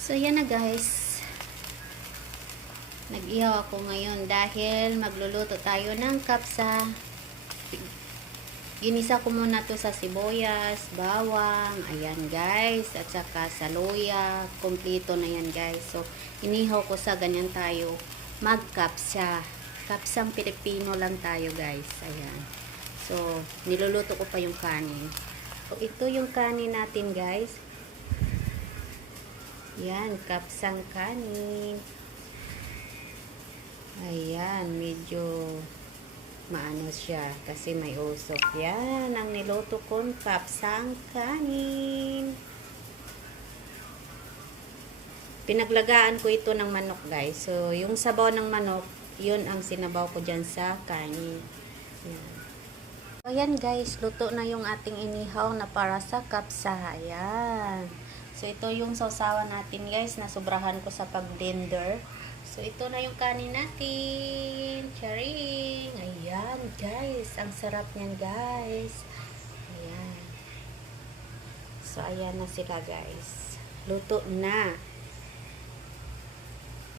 So, yan na guys. Nag-ihaw ako ngayon dahil magluluto tayo ng kapsa. Ginisa ko muna to sa sibuyas, bawang, ayan guys, at saka sa luya, kompleto na yan guys. So, inihaw ko sa ganyan tayo magkapsa. Kapsang Pilipino lang tayo guys, ayan. So, niluluto ko pa yung kanin. So, ito yung kanin natin guys. Yan, kapsang kanin. Ayan, medyo maano siya kasi may usok. Yan, ang niluto kong kapsang kanin. Pinaglagaan ko ito ng manok guys. So, yung sabaw ng manok, yun ang sinabaw ko dyan sa kanin. Yan. Ayan guys, luto na yung ating inihaw na para sa kapsa. Ayan. So, ito yung sausawan natin guys, na sobrahan ko sa pag-blender. So, ito na yung kanin natin. Charing! Ayan, guys. Ang sarap niyan, guys. Ayan. So, ayan na sila, guys. Luto na.